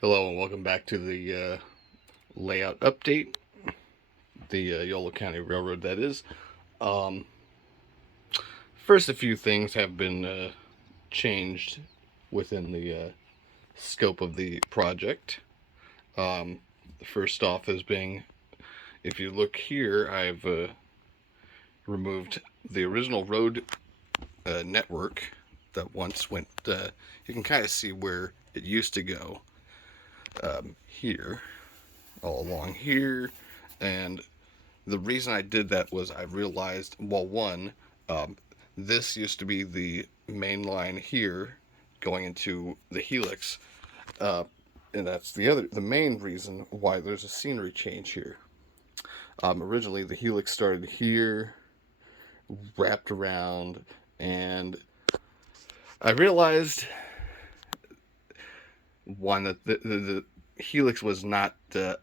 Hello and welcome back to the layout update, the Yolo County Railroad that is. Um, First, a few things have been changed within the scope of the project. First off is being, if you look here, I've removed the original road network that once went, you can kind of see where it used to go here, all along here, and the reason I did that was I realized, well, one, um, this used to be the main line here going into the helix, uh, and that's the main reason why there's a scenery change here. Originally, the helix started here, wrapped around, and I realized one that the helix was not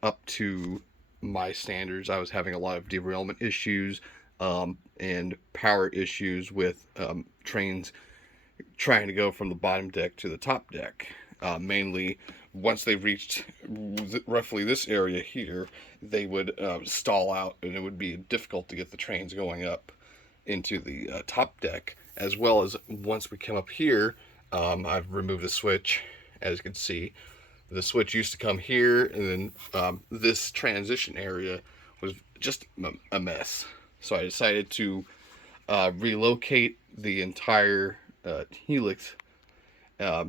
up to my standards. I was having a lot of derailment issues and power issues with trains trying to go from the bottom deck to the top deck. Mainly, once they reached roughly this area here, they would stall out, and it would be difficult to get the trains going up into the top deck. As well as once we come up here, I've removed a switch, as you can see. The switch used to come here, and then this transition area was just a mess. So I decided to relocate the entire helix,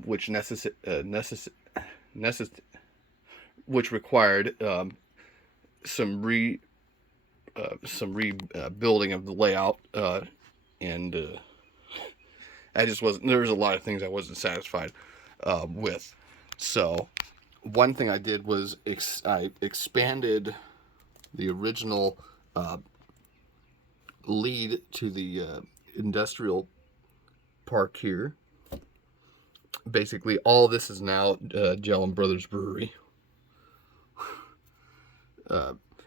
which which required some rebuilding of the layout, and I just wasn't. There was a lot of things I wasn't satisfied with. So one thing I did was I expanded the original lead to the industrial park here. Basically, all this is now Gellin Brothers Brewery.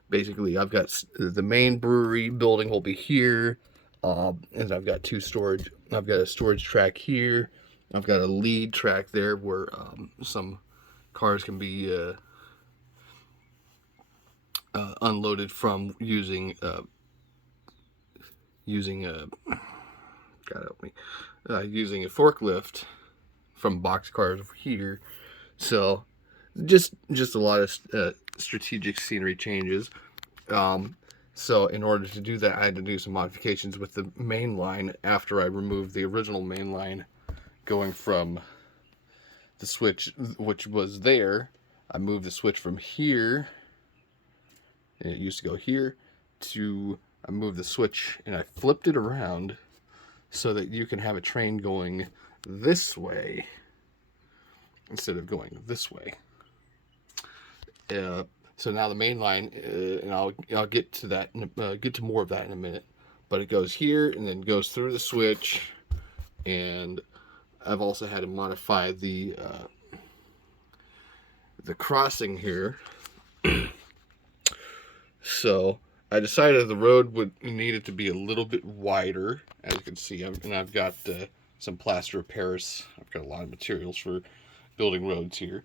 Basically, I've got the main brewery building will be here, and I've got two storage. I've got a storage track here. I've got a lead track there where some cars can be unloaded from using God help me, using a forklift from box cars over here. So just a lot of strategic scenery changes. So in order to do that, I had to do some modifications with the main line after I removed the original main line going from the switch, which was there. I moved the switch from here, and it used to go here, to I moved the switch and I flipped it around so that you can have a train going this way instead of going this way. So now the main line, and I'll get to that, get to more of that in a minute. But it goes here and then goes through the switch, and I've also had to modify the crossing here. So I decided the road would need it to be a little bit wider, as you can see, and I've got some plaster of Paris. I've got a lot of materials for building roads here.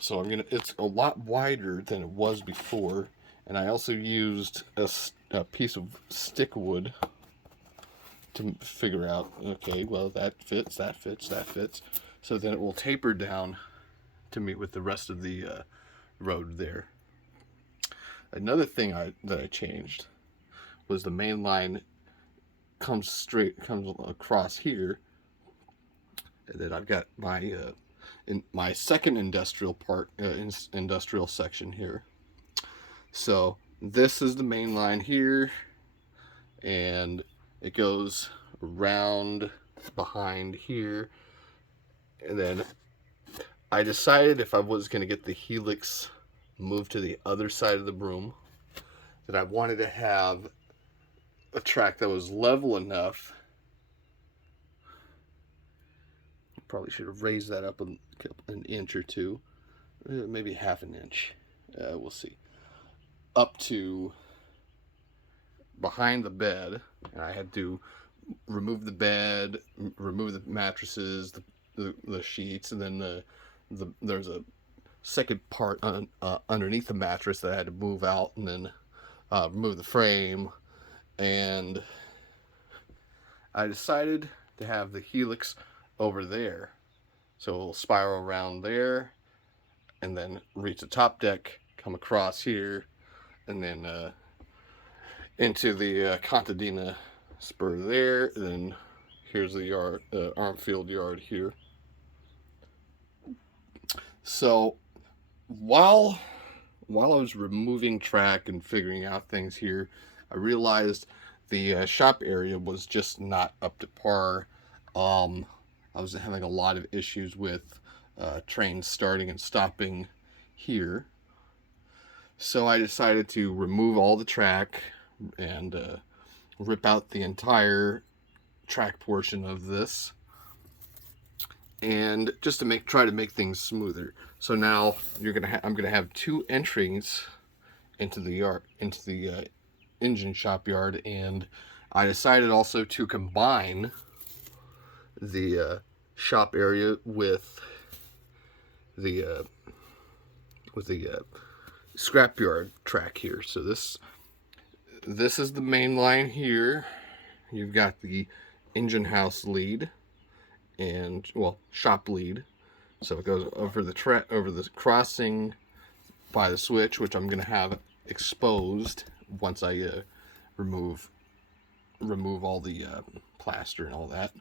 So it's a lot wider than it was before, and I also used a piece of stick wood to figure out, okay, well, that fits, that fits, that fits. So then it will taper down to meet with the rest of the road there. Another thing that I changed was the main line comes across here, and then I've got my in my second industrial part, industrial section here. So this is the main line here, and it goes around behind here, and then I decided if I was going to get the helix moved to the other side of the broom, that I wanted to have a track that was level enough. Probably should have raised that up an inch or two, maybe half an inch. We'll see. Up to behind the bed, and I had to remove the bed, remove the mattresses, the sheets, and then there's a second part underneath the mattress that I had to move out, and then remove the frame. And I decided to have the helix over there, so it'll spiral around there and then reach the top deck, come across here, and then into the Contadina spur there. And then here's the yard, Armfield yard here. So while I was removing track and figuring out things here, I realized the shop area was just not up to par. I was having a lot of issues with trains starting and stopping here. So I decided to remove all the track and rip out the entire track portion of this, and just to try to make things smoother. So now I'm gonna have two entries into the yard, into the engine shop yard, and I decided also to combine the shop area with the scrapyard track here. So this is the main line here. You've got the engine house lead and, well, shop lead. So it goes over the crossing by the switch, which I'm going to have exposed once I remove all the plaster and all that.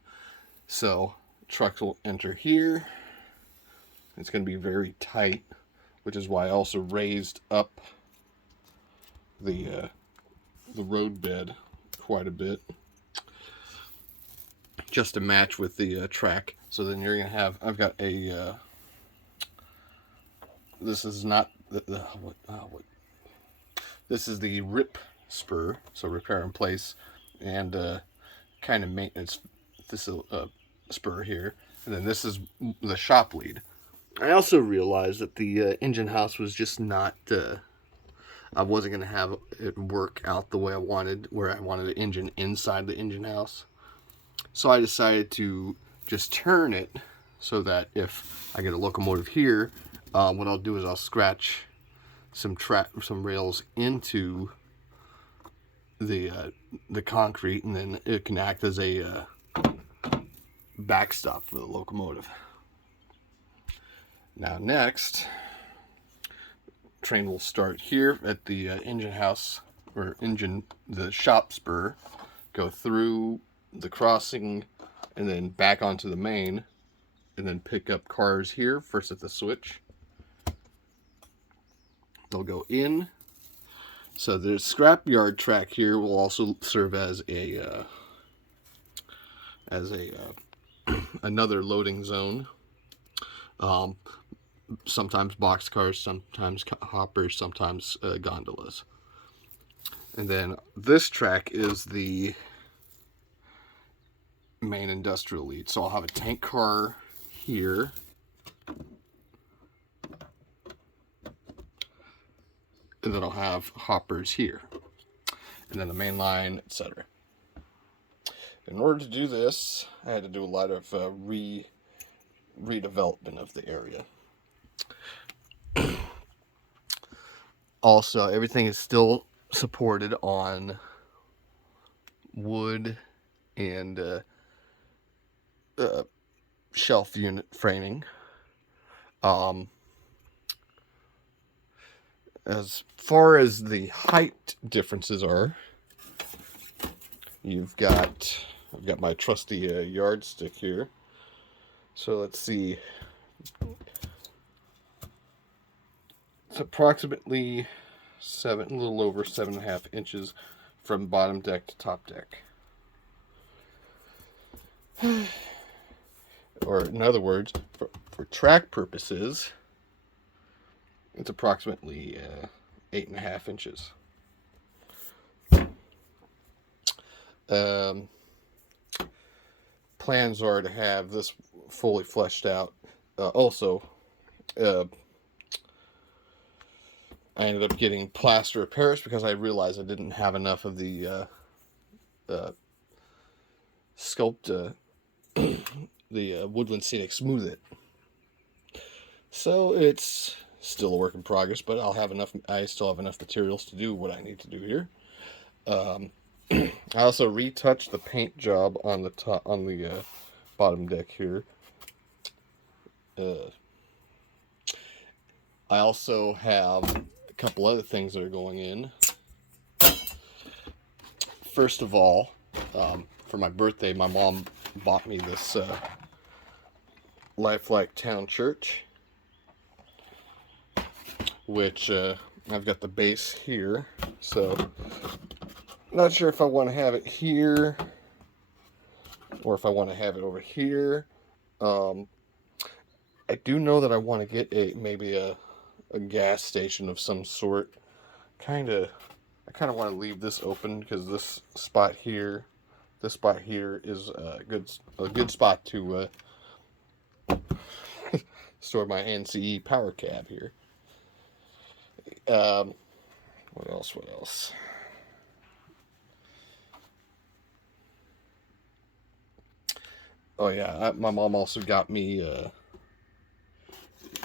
So trucks will enter here. It's going to be very tight, which is why I also raised up the road bed quite a bit, just to match with the track. So then you're going to have, I've got a, this is not this is the RIP spur, so repair in place, and kind of maintenance, this spur here. And then this is the shop lead. I also realized that the engine house was just not, I wasn't going to have it work out the way I wanted, where I wanted an engine inside the engine house. So I decided to just turn it so that if I get a locomotive here, what I'll do is I'll scratch some rails into the concrete, and then it can act as a backstop for the locomotive. Now next, train will start here at the engine house, or the shop spur, go through the crossing and then back onto the main, and then pick up cars here first at the switch. They'll go in. So the scrapyard track here will also serve as a another loading zone. Sometimes boxcars, sometimes hoppers, sometimes gondolas. And then this track is the main industrial lead. So I'll have a tank car here. And then I'll have hoppers here. And then the main line, etc. In order to do this, I had to do a lot of redevelopment of the area. Also, everything is still supported on wood and shelf unit framing. As far as the height differences are, I've got my trusty yardstick here. So let's see. It's approximately a little over 7.5 inches from bottom deck to top deck. Or in other words, for track purposes, it's approximately 8.5 inches. Plans are to have this fully fleshed out. Also, I ended up getting plaster of Paris because I realized I didn't have enough of the sculpt, the Woodland Scenic Smooth It. So it's still a work in progress, but I'll have enough. I still have enough materials to do what I need to do here. Um, I also retouched the paint job on the top, on the bottom deck here. I also have a couple other things that are going in. First of all, for my birthday, my mom bought me this lifelike town church, which I've got the base here. So, not sure if I want to have it here or if I want to have it over here. I do know that I want to get maybe a gas station of some sort. I kind of want to leave this open because this spot here is a good spot to store my NCE power cab here. What else? Oh yeah, my mom also got me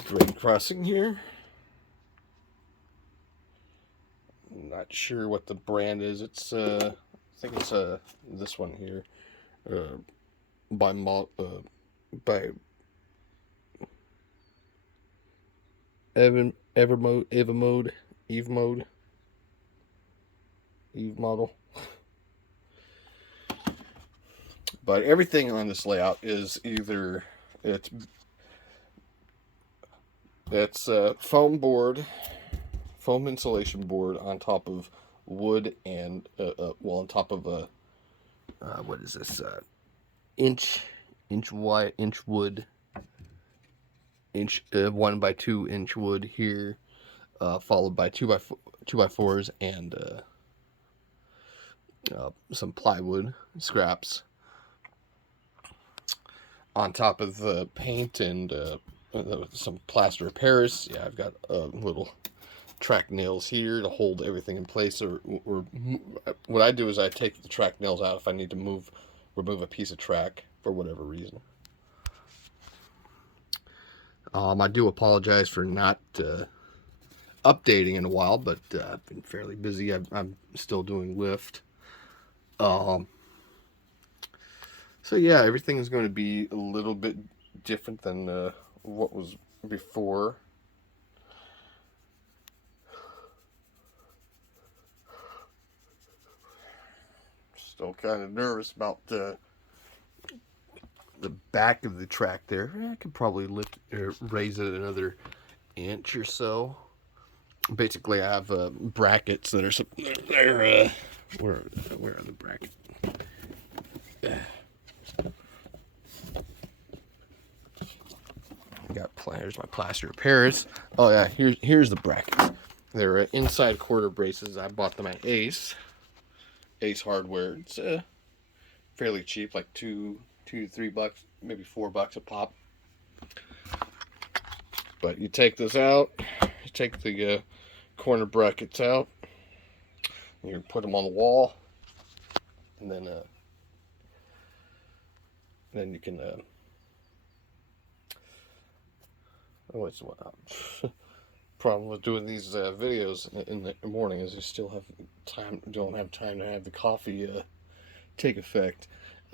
grade crossing here. I'm not sure what the brand is. It's I think it's this one here, by Eve model. But everything on this layout is either it's foam insulation board on top of wood and on top of a what is this inch wide wood, 1x2 inch wood here, followed by 2x4s and some plywood scraps on top of the paint and some plaster of Paris. Yeah, I've got little track nails here to hold everything in place. Or what I do is I take the track nails out if I need to remove a piece of track for whatever reason. I do apologize for not updating in a while, but I've been fairly busy. I'm still doing lift. So yeah, everything is going to be a little bit different than what was before. Still kind of nervous about the back of the track there. I could probably raise it another inch or so. Basically, I have brackets that are where are the brackets? Here's my plaster of Paris. Oh yeah, here's the brackets. They're inside quarter braces. I bought them at Ace Hardware. It's fairly cheap, like $2 to $3, maybe $4 a pop. But you take this out, you take the corner brackets out, you put them on the wall, and then you can. What's what? Problem with doing these videos in the morning is you still don't have time to have the coffee take effect.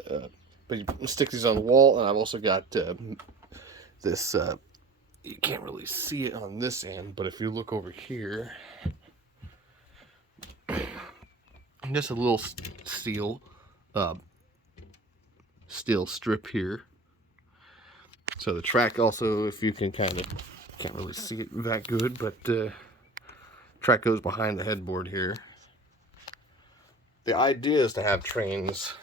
But you stick these on the wall, and I've also got this. You can't really see it on this end, but if you look over here, just a little steel strip here. So the track also, if you can can't really see it that good, but track goes behind the headboard here. The idea is to have trains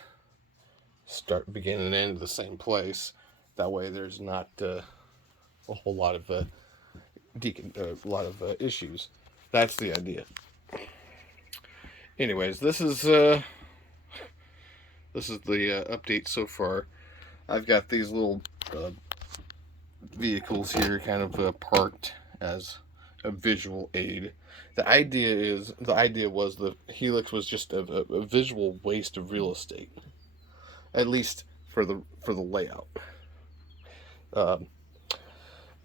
begin and end at the same place. That way, there's not a whole lot of issues. That's the idea. Anyways, this is the update so far. I've got these little vehicles here kind of parked as a visual aid. The idea was the Helix was just a visual waste of real estate, at least for the layout.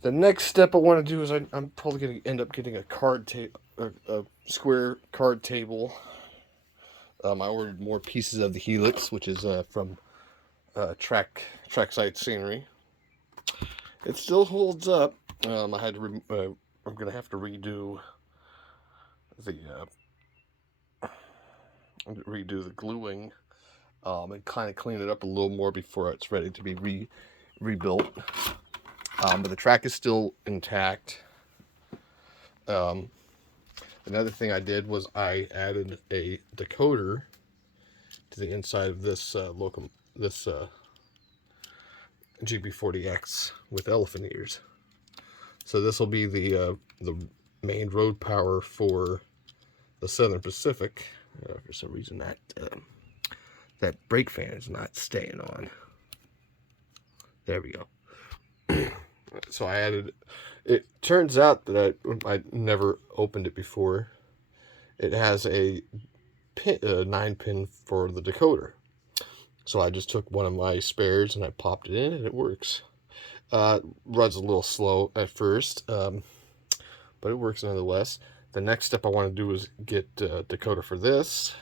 The next step I want to do is I'm probably going to end up getting a a square card table. I ordered more pieces of the Helix, which is from Trackside Scenery. It still holds up. I'm gonna have to the redo the gluing, and kind of clean it up a little more before it's ready to be rebuilt. But the track is still intact. Another thing I did was I added a decoder to the inside of this GB40X with elephant ears. So this will be the main road power for the Southern Pacific. For some reason that brake fan is not staying on. There we go. So I added. It turns out that I never opened it before. It has a 9-pin for the decoder. So I just took one of my spares and I popped it in, and it works. Runs a little slow at first, but it works nonetheless. The next step I want to do is get a decoder for this,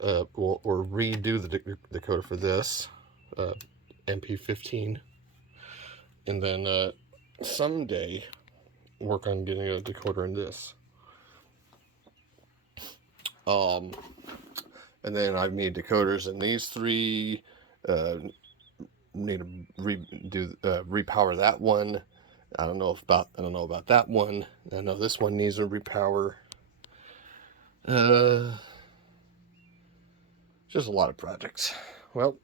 or redo the decoder for this MP15, and then someday work on getting a decoder in this. And then I need decoders in these three. Need to repower that one. I don't know about that one. I know this one needs a repower. Just a lot of projects. Well,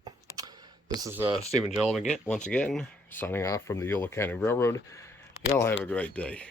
this is Stephen Gillum again, once again, signing off from the Yolo County Railroad. Y'all have a great day.